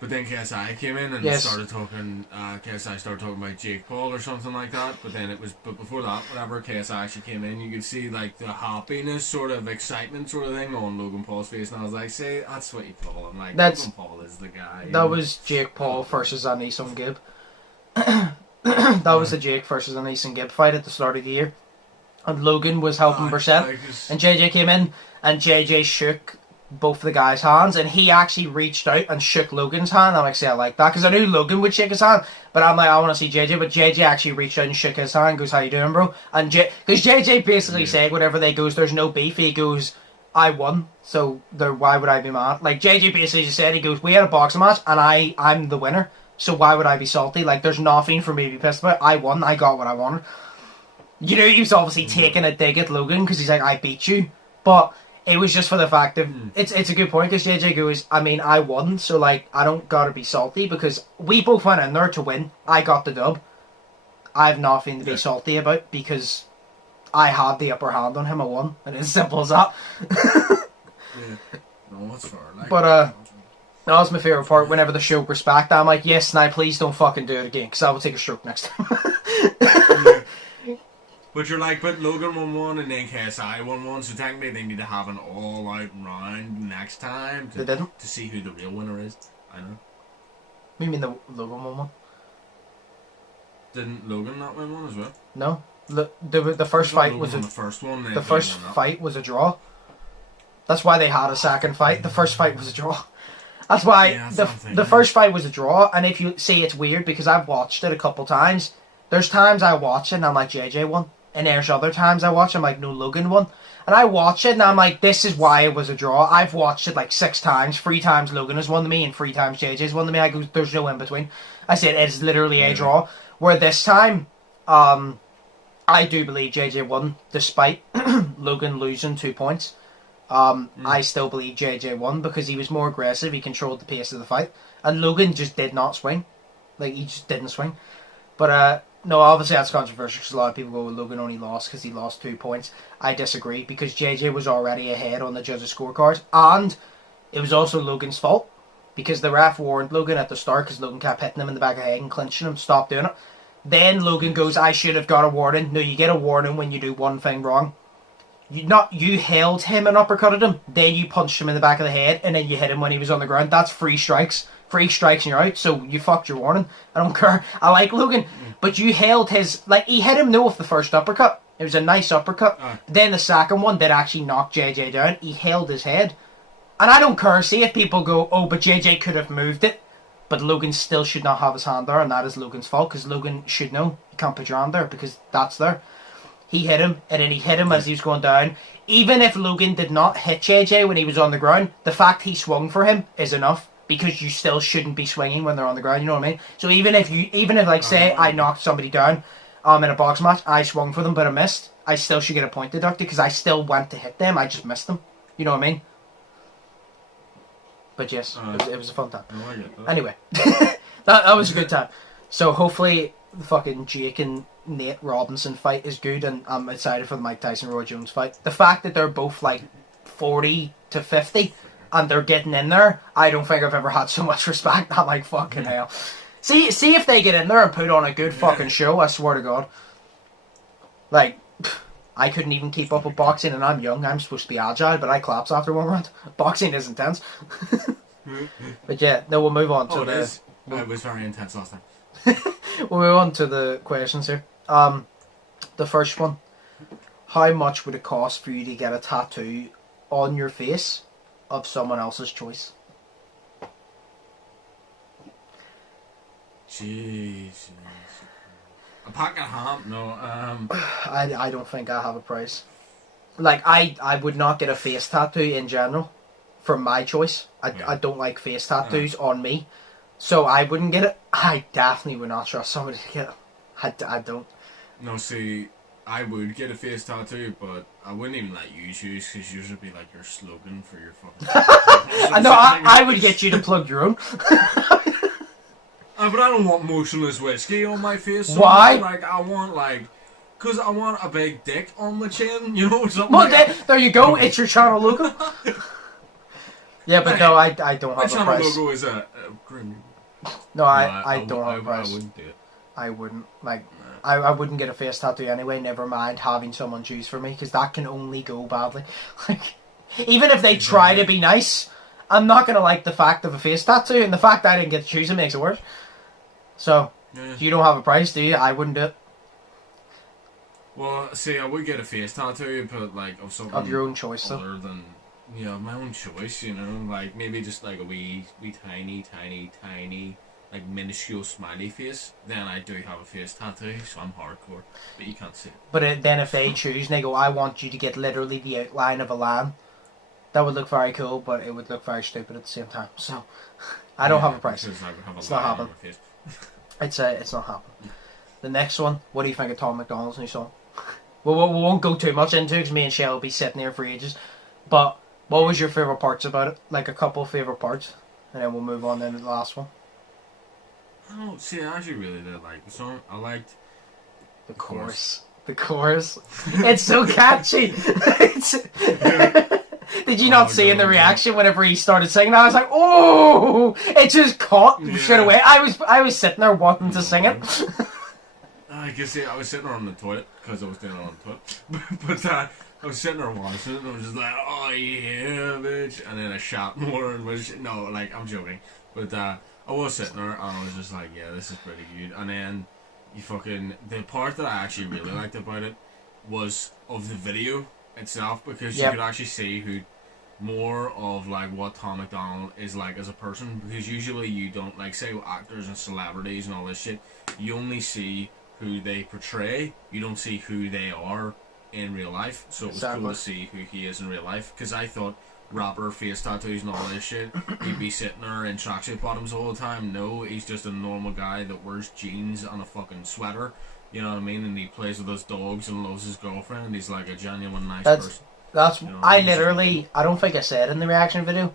But then KSI came in and started talking, KSI started talking about Jake Paul or something like that. But before that, whenever KSI actually came in, you could see like the happiness, sort of excitement sort of thing on Logan Paul's face. And I was like, see, that's what you call him. Like, Logan Paul is the guy. That was Jake Paul versus Anisson Gibb. That was the Jake versus Anisson Gibb fight at the start of the year. And Logan was helping Brissett. And JJ came in, and JJ shook both the guys' hands, and he actually reached out and shook Logan's hand. I'm like, see, I like that, because I knew Logan would shake his hand, but I'm like, I want to see JJ. But JJ actually reached out and shook his hand, goes, how you doing, bro? And because JJ basically said whatever they goes, there's no beef. He goes, I won, so why would I be mad? Like, JJ basically just said, he goes, we had a boxing match, and I'm the winner, so why would I be salty? Like, there's nothing for me to be pissed about. I won, I got what I wanted. You know, he was obviously taking a dig at Logan, because he's like, I beat you, but it was just for the fact that it's a good point, because JJ goes, I mean, I won, so like, I don't gotta be salty, because we both went in there to win. I got the dub. I have nothing to be salty about, because I had the upper hand on him. I won, and it's as simple as that. No, that's fair. Like, but that was my favourite part. Whenever the show respect, I'm like, yes, now please don't fucking do it again, because I will take a stroke next time. But you're like, but Logan won one and then KSI won one, so technically they need to have an all-out round next time to see who the real winner is. I know. You mean the Logan won one? Didn't Logan not win one as well? No. The first fight was the first one. The first fight was a draw. That's why they had a second fight. The first fight was a draw. That's why the first fight was a draw. And if you see, it's weird because I've watched it a couple times. There's times I watch it and I'm like, JJ won. And there's other times I watch it, I'm like, no, Logan won. And I watch it and I'm like, this is why it was a draw. I've watched it like 6 times. 3 times Logan has won to me and 3 times JJ's won to me. I go, there's no in between. I said, it's literally a draw. Where this time, I do believe JJ won, despite Logan losing 2 points. I still believe JJ won because he was more aggressive. He controlled the pace of the fight. And Logan just did not swing. Like, he just didn't swing. But, no, obviously that's controversial because a lot of people go, well, Logan only lost because he lost 2 points. I disagree because JJ was already ahead on the judges' scorecards. And it was also Logan's fault because the ref warned Logan at the start because Logan kept hitting him in the back of the head and clinching him. Stop doing it. Then Logan goes, I should have got a warning. No, you get a warning when you do one thing wrong. You held him and uppercutted him, then you punched him in the back of the head, and then you hit him when he was on the ground. That's 3 strikes. 3 strikes and you're out, so you fucked your warning. I don't care. I like Logan, but you held his... Like, he hit him no with the first uppercut. It was a nice uppercut. Then the second one did actually knock JJ down. He held his head. And I don't care. See if people go, oh, but JJ could have moved it. But Logan still should not have his hand there, and that is Logan's fault, because Logan should know. You can't put your hand there, because that's there. He hit him, and then he hit him as he was going down. Even if Logan did not hit JJ when he was on the ground, the fact he swung for him is enough, because you still shouldn't be swinging when they're on the ground, you know what I mean? So even if like, say, I knocked somebody down, in a box match. I swung for them, but I missed. I still should get a point deducted because I still went to hit them. I just missed them. You know what I mean? But yes, it was a fun time. I get that. Anyway, that was a good time. So hopefully the fucking Jake and Nate Robinson fight is good, and I'm excited for the Mike Tyson Roy Jones fight. The fact that they're both like 40 to 50 and they're getting in there, I don't think I've ever had so much respect. I'm like, fucking hell. See if they get in there and put on a good fucking show, I swear to God. Like, I couldn't even keep up with boxing, and I'm young. I'm supposed to be agile, but I collapse after one round. Boxing is intense. But yeah, no, we'll move on to it is. It was very intense last time. We'll move on to the questions here. The first one. How much would it cost for you to get a tattoo on your face of someone else's choice? Jeez. A pack of ham? No. I don't think I have a price. Like, I would not get a face tattoo in general from my choice. I don't like face tattoos on me. So I wouldn't get it. I definitely would not trust somebody to get it. I don't. No, see, I would get a face tattoo, but I wouldn't even let you choose because yours would be like your slogan for your fucking... I know, I would get you to plug your own. But I don't want Motionlesswhiskey on my face. So why? Like, I want, like... Because I want a big dick on my chin, you know? Something Well, like there you go. It's your channel logo. Yeah, but no, I don't my have a channel price. logo is a green. No, I don't have a price. I wouldn't do it. I wouldn't. Like, I wouldn't get a face tattoo anyway, never mind having someone choose for me, because that can only go badly. Like, even if they try to be nice, I'm not going to like the fact of a face tattoo, and the fact that I didn't get to choose it makes it worse. So, you don't have a price, do you? I wouldn't do it. Well, see, I would get a face tattoo, but, like, of something... Of your own choice, though. Other than, you know, my own choice, you know? Like, maybe just, like, a wee tiny, like, minuscule smiley face. Then I do have a face tattoo, so I'm hardcore. But you can't see it. But then if they choose and they go, I want you to get literally the outline of a lamb, that would look very cool, but it would look very stupid at the same time. So, I don't have a price. Because I would have a It's not happening. on my face. It's not happening. The next one, what do you think of Tom McDonald's new song? Well, we won't go too much into it because me and Shell will be sitting here for ages. But what was your favourite parts about it? Like a couple of favourite parts. And then we'll move on to the last one. Oh, see, I actually really did like the song. I liked the chorus. The chorus. It's so catchy. Did you not see in the reaction whenever he started singing? I was like, oh! It just caught straight away. I was sitting there wanting to sing it. I can see I was sitting there on the toilet because I was doing it on the toilet. But I was sitting there watching it and I was just like, oh yeah, bitch. And then I shot more and was, no, like, I'm joking. But I was sitting there and I was just like, yeah, this is pretty good. And then the part that I actually really liked about it was of the video itself, because you could actually see who more of like what Tom McDonald is like as a person, because usually you don't, like, say actors and celebrities and all this shit, you only see who they portray, you don't see who they are in real life. So it was cool to see who he is in real life, because I thought rapper, face tattoos and all this shit, he'd be sitting there in tracksuit bottoms all the time. No, he's just a normal guy that wears jeans and a fucking sweater, you know what I mean, and he plays with his dogs and loves his girlfriend. He's like a genuine nice person. You know, I don't think I said it in the reaction video,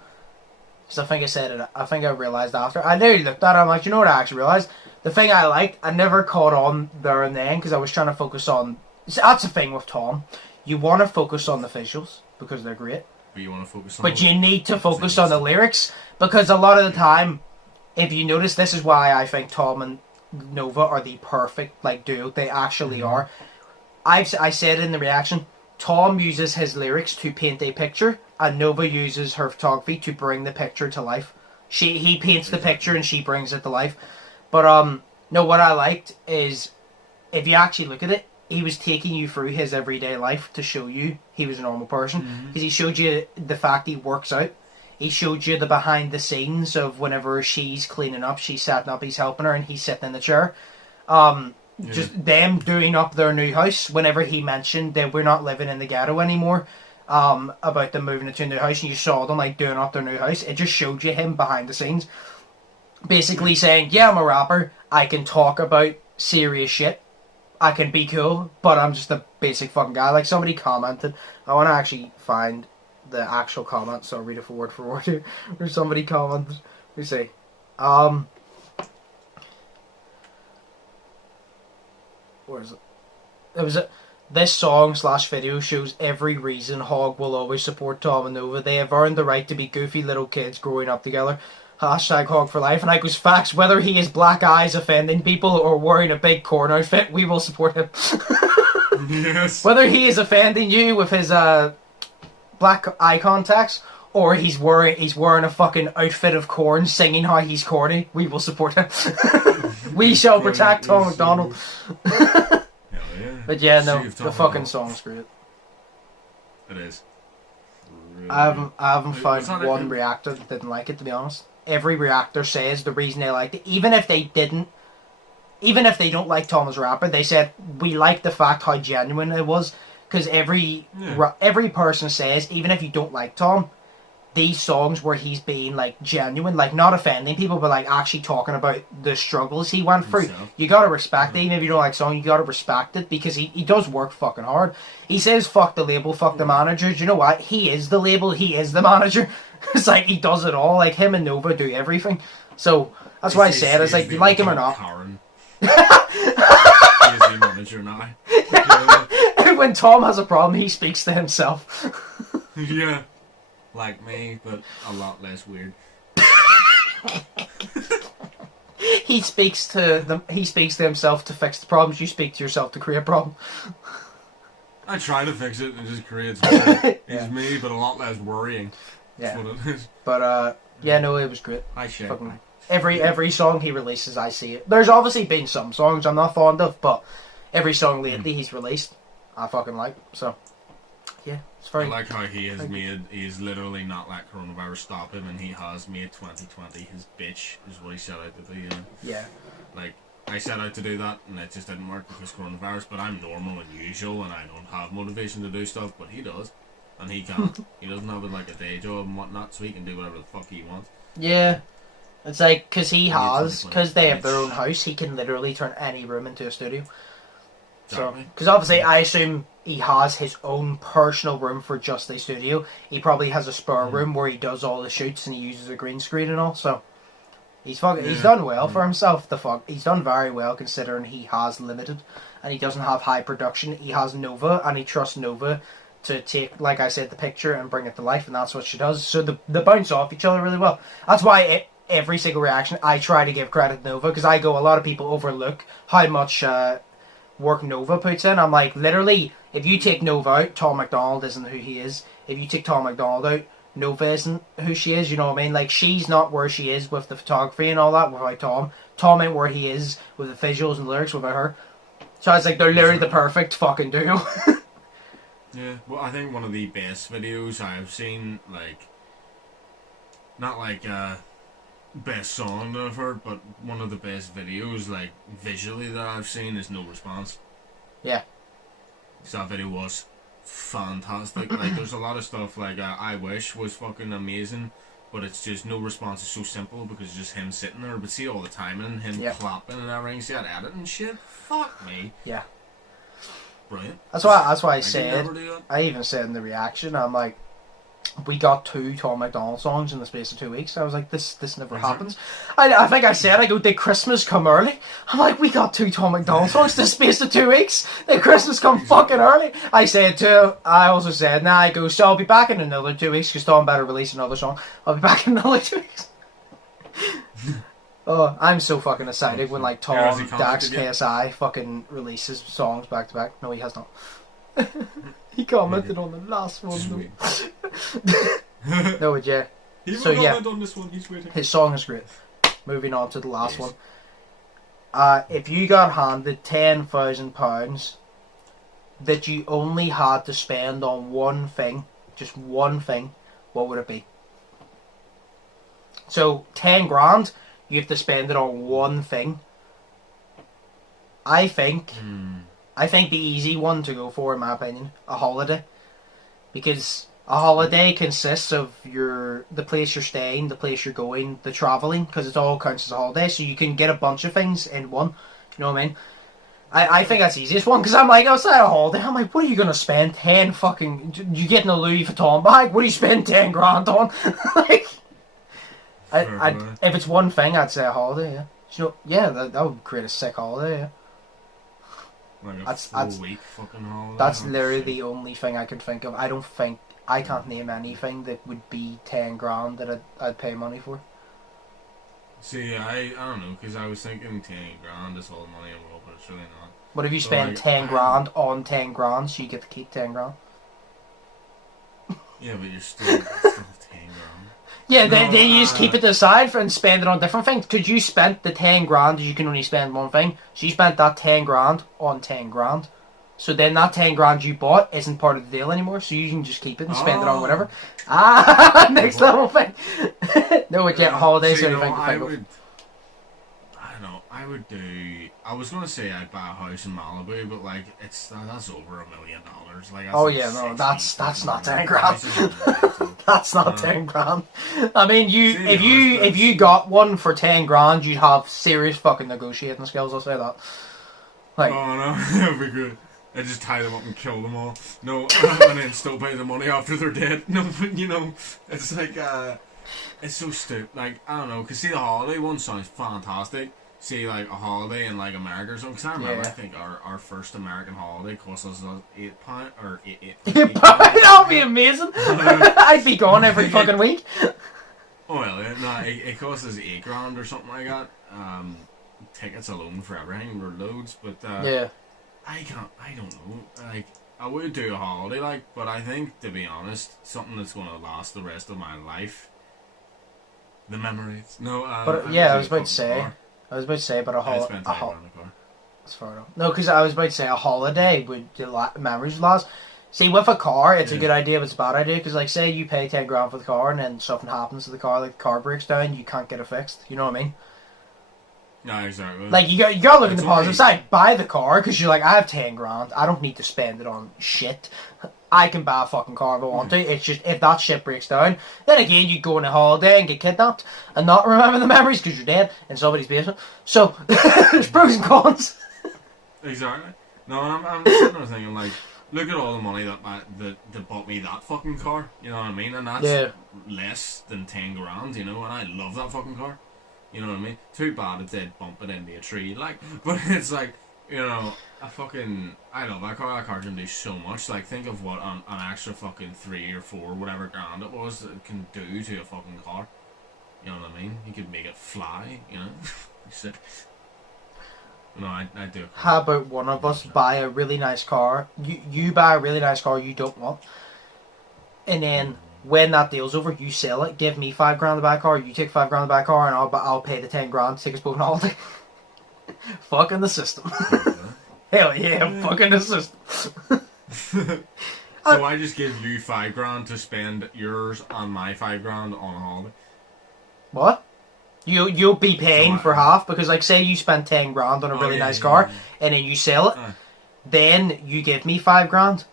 because I think I said it, I think I realised after. I nearly looked at it, I'm like, you know what I actually realised? The thing I liked, I never caught on there and then, because I was trying to focus on... That's the thing with Tom. You want to focus on the visuals, because they're great. But you want to focus on... But you need to focus on the lyrics, because a lot of the time, if you notice, this is why I think Tom and Nova are the perfect, like, duo. They actually are. I said in the reaction, Tom uses his lyrics to paint a picture, and Nova uses her photography to bring the picture to life. He paints the picture and she brings it to life. But no, what I liked is, if you actually look at it, he was taking you through his everyday life to show you he was a normal person. Because he showed you the fact he works out. He showed you the behind the scenes of whenever she's cleaning up, she's setting up, he's helping her, and he's sitting in the chair. Just them doing up their new house. Whenever he mentioned that we're not living in the ghetto anymore, about them moving into a new house, and you saw them like doing up their new house, it just showed you him behind the scenes. Basically saying, yeah, I'm a rapper, I can talk about serious shit, I can be cool, but I'm just a basic fucking guy. Like, somebody commented, I want to actually find the actual comment, so I'll read it for word here, where somebody commented, we say, where is it? It was this song / video shows every reason Hog will always support Tom and Nova. They have earned the right to be goofy little kids growing up together. #Hog for life. And I goes, facts, whether he has black eyes offending people or wearing a big corn outfit, we will support him. Yes. Whether he is offending you with his black eye contacts, or he's wearing a fucking outfit of corn singing how he's corny, we will support him. We shall protect Tom McDonald. Yeah. But yeah, no, the fucking song's great. It is. Really I haven't Wait, found one reactor that didn't like it, to be honest. Every reactor says the reason they liked it, even if they don't like Tom as a rapper, they said we like the fact how genuine it was. Because every person says, even if you don't like Tom, these songs where he's being like genuine, like not offending people, but like actually talking about the struggles he went through. You gotta respect it. Even if you don't like the song, you gotta respect it, because he does work fucking hard. He says fuck the label, fuck the manager. Do you know what? He is the label, he is the manager. It's like he does it all. Like him and Nova do everything. So that's why I said it's like you like him or not. Karen. He is the manager now. When Tom has a problem, he speaks to himself. Yeah. Like me, but a lot less weird. He speaks to himself to fix the problems. You speak to yourself to create problems. I try to fix it and it just creates more. He's me, but a lot less worrying. That's what it is. But yeah, no, it was great. I share. Fucking every song he releases, I see it. There's obviously been some songs I'm not fond of, but every song lately he's released, I fucking like. So yeah, it's very. I like how he's literally not let coronavirus stop him, and he has made 2020 his bitch, is what he set out to do. Yeah. Like, I set out to do that, and it just didn't work because coronavirus, but I'm normal and usual, and I don't have motivation to do stuff, but he does. And he can't. He doesn't have like a day job and whatnot, so he can do whatever the fuck he wants. Yeah. It's like, because they have their own house, he can literally turn any room into a studio. Exactly. So, because obviously I assume he has his own personal room for just a studio. He probably has a spare room where he does all the shoots and he uses a green screen and all, so he's done well for himself. He's done very well considering he has limited and he doesn't have high production. He has Nova and he trusts Nova to take, like I said, the picture and bring it to life, and that's what she does. So they bounce off each other really well. That's why every single reaction I try to give credit to Nova, because I go, a lot of people overlook how much work Nova puts in. I'm like, literally, if you take Nova out, Tom McDonald isn't who he is. If you take Tom McDonald out, Nova isn't who she is, you know what I mean? Like, she's not where she is with the photography and all that without Tom. Tom ain't where he is with the visuals and lyrics without her. So I was like, they're literally the perfect fucking duo. Yeah, well, I think one of the best videos I've seen, like, not like best song that I've heard, but one of the best videos, like, visually that I've seen is No Response. Yeah. So that video was fantastic. Like, there's a lot of stuff, like, I Wish was fucking amazing, but it's just No Response is so simple because it's just him sitting there, but see all the timing, him clapping and everything, see that editing shit? Fuck me. Yeah. Brilliant. That's why I said, I even said in the reaction, I'm like, we got 2 Tom McDonald songs in the space of 2 weeks. I was like, this never happens. I think I said, did Christmas come early? I'm like, we got 2 Tom McDonald songs in the space of 2 weeks. Did Christmas come fucking early? I also said, so I'll be back in another 2 weeks because Tom better release another song. I'll be back in another 2 weeks. Oh, I'm so fucking excited when like Tom, Dax, KSI fucking releases songs back to back. No, he has not. He commented on the last one though. No, yeah. He will comment on this one, he's waiting. His song is great. Moving on to the last one. If you got handed £10,000 that you only had to spend on one thing, just one thing, what would it be? So 10 grand, you have to spend it on one thing. I think the easy one to go for, in my opinion, a holiday. Because a holiday consists of the place you're staying, the place you're going, the travelling, because it all counts as a holiday. So you can get a bunch of things in one. You know what I mean? I think that's the easiest one, because I'm like, outside a holiday, I'm like, what are you going to spend 10 fucking... You get in a Louis Vuitton bag, what do you spend 10 grand on? Like, if it's one thing, I'd say a holiday, yeah. So, yeah, that would create a sick holiday, yeah. Like a full-week fucking holiday. That's literally the only thing I can think of. I can't name anything that would be 10 grand that I'd pay money for. See, I don't know, because I was thinking 10 grand is all the money in the world, but it's really not. What if you spend 10 grand on 10 grand, so you get to keep 10 grand? Yeah, but you're still 10 grand. Yeah, then you just keep it to the side and spend it on different things. Because you spent the 10 grand, you can only spend one thing. So you spent that 10 grand on 10 grand. So then that 10 grand you bought isn't part of the deal anymore. So you can just keep it and spend it on whatever. Next level thing. No, we get holidays or anything to think of. I was gonna say I'd buy a house in Malibu, but like that's over $1 million. Like that's not 10 grand. That's not 10 grand. I mean, if you got one for 10 grand, you'd have serious fucking negotiating skills. I'll say that. Like, oh no, that'd be good. I just tie them up and kill them all. No, and then still pay the money after they're dead. No, but you know, it's like it's so stupid. Like I don't know, cause see the holiday one sounds fantastic. See, like a holiday in like America or something. Cause I remember, I think our first American holiday cost us £8 or £8. That would be amazing. I'd be gone every fucking week. Oh well, no, it cost us £8 grand or something like that. Tickets alone for everything were loads, but yeah, I don't know. Like I would do a holiday, like, but I think to be honest, something that's gonna last the rest of my life. The memories. No, but yeah, I was about to say. But a holiday. That's far enough. No, because I was about to say a holiday would memories would last. See, with a car, it's a good idea, but it's a bad idea. Because, like, say you pay 10 grand for the car, and then something happens to the car, like the car breaks down, you can't get it fixed. You know what I mean? No, exactly. Like you got to look at the positive side. Buy the car because you're like, I have 10 grand. I don't need to spend it on shit. I can buy a fucking car if I want to. It's just, if that shit breaks down, then again, you go on a holiday and get kidnapped and not remember the memories because you're dead in somebody's basement. So, there's pros and cons. Exactly. No, I'm sitting there thinking, like, look at all the money that bought me that fucking car. You know what I mean? And that's less than 10 grand, you know, and I love that fucking car. You know what I mean? Too bad it did bump it into a tree, like, but it's like, you know, I love that car. That car can do so much. Like, think of what an extra fucking 3 or 4, whatever grand it was, that it can do to a fucking car. You know what I mean? You could make it fly, you know? No, I do. How about one of us buy a really nice car? You buy a really nice car you don't want, and then when that deal's over, you sell it. Give me 5 grand to buy a car. You take 5 grand to buy a car, and I'll pay the 10 grand to take us both on holiday. Fucking the system. Hell yeah, fucking the system. So I just give you 5 grand to spend yours and my 5 grand on a holiday. What? You'll be paying for half because, like, say you spend 10 grand on a really nice car, and then you sell it. Then you give me 5 grand.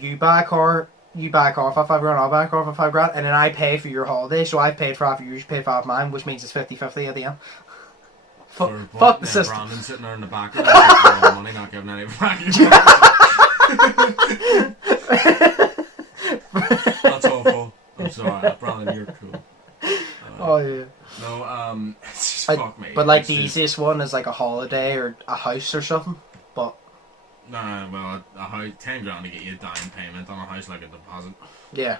You buy a car. You buy a car for 5 grand, I'll buy a car for 5 grand, and then I pay for your holiday, so I've paid for half of yours, you pay for half of mine, which means it's 50-50 at the end. Fuck the system. Brandon sitting there in the back of the money, not giving any back. That's awful. I'm sorry, Brandon, you're cool. Oh yeah. No, fuck me. But like the easiest one is like a holiday or a house or something, but... Nah, well, a house, 10 grand to get you a down payment on a house like a deposit. Yeah.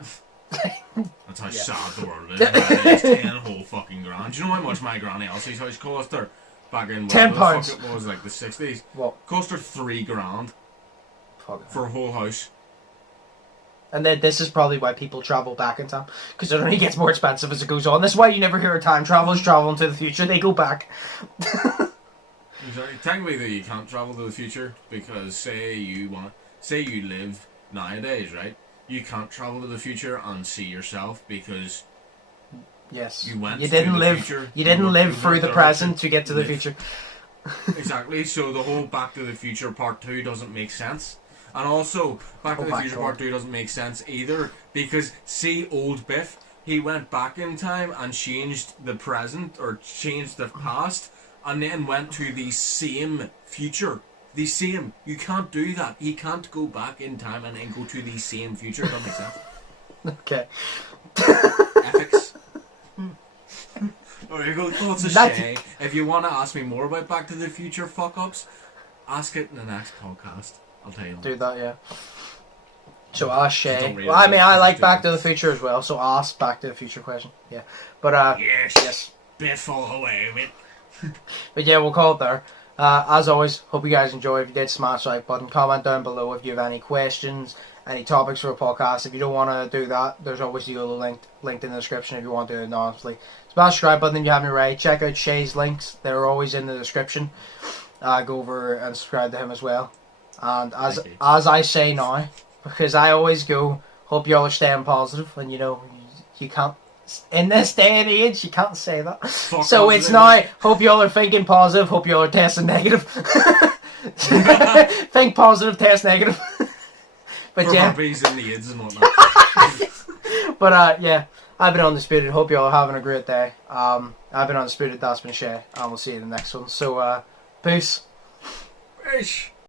That's how sad the world is. It's 10 whole fucking grand. Do you know how much my granny Elsie's house cost her back in £10? Fuck it was like the 60s. What? Cost her 3 grand for a whole house. And then this is probably why people travel back in time, because it only gets more expensive as it goes on. This is why you never hear of time travelers travel into the future. They go back. Exactly. Technically, that you can't travel to the future because say you live nowadays, right? You can't travel to the future and see yourself because you went. You didn't live. Future. You didn't live through the present to get to the future. Exactly. So the whole Back to the Future Part 2 doesn't make sense. And also, Back to the Future Part 2 doesn't make sense either because see old Biff, he went back in time and changed the present or changed the past. and then went to the same future. The same. You can't do that. You can't go back in time and then go to the same future. Doesn't make sense. Okay. Ethics. There you go. Thoughts of Shay. If you want to ask me more about Back to the Future fuck-ups, ask it in the next podcast. I'll tell you. Do that, yeah. So ask Shay. Really Well, I mean, I like Back to the Future as well, so ask Back to the Future question. Yeah. But, yes. Biff all the way, mate. But yeah, we'll call it there. As always, hope you guys enjoy. If you did, smash the like button. Comment down below if you have any questions, any topics for a podcast. If you don't want to do that, there's always the Yolo linked in the description if you want to do it anonymously. Smash the subscribe button if you haven't already. Check out Shay's links. They're always in the description. Go over and subscribe to him as well. And as I say now, because I always go, hope you all are staying positive, and you know, you can't, in this day and age, you can't say that. So it's now, hope you all are thinking positive, hope you all are testing negative. Think positive, test negative. But for yeah. herpes and the AIDS and whatnot. But yeah, I've been Undisputed, hope you all are having a great day. I've been Undisputed, that's been Shay, and we'll see you in the next one. So, peace. Peace.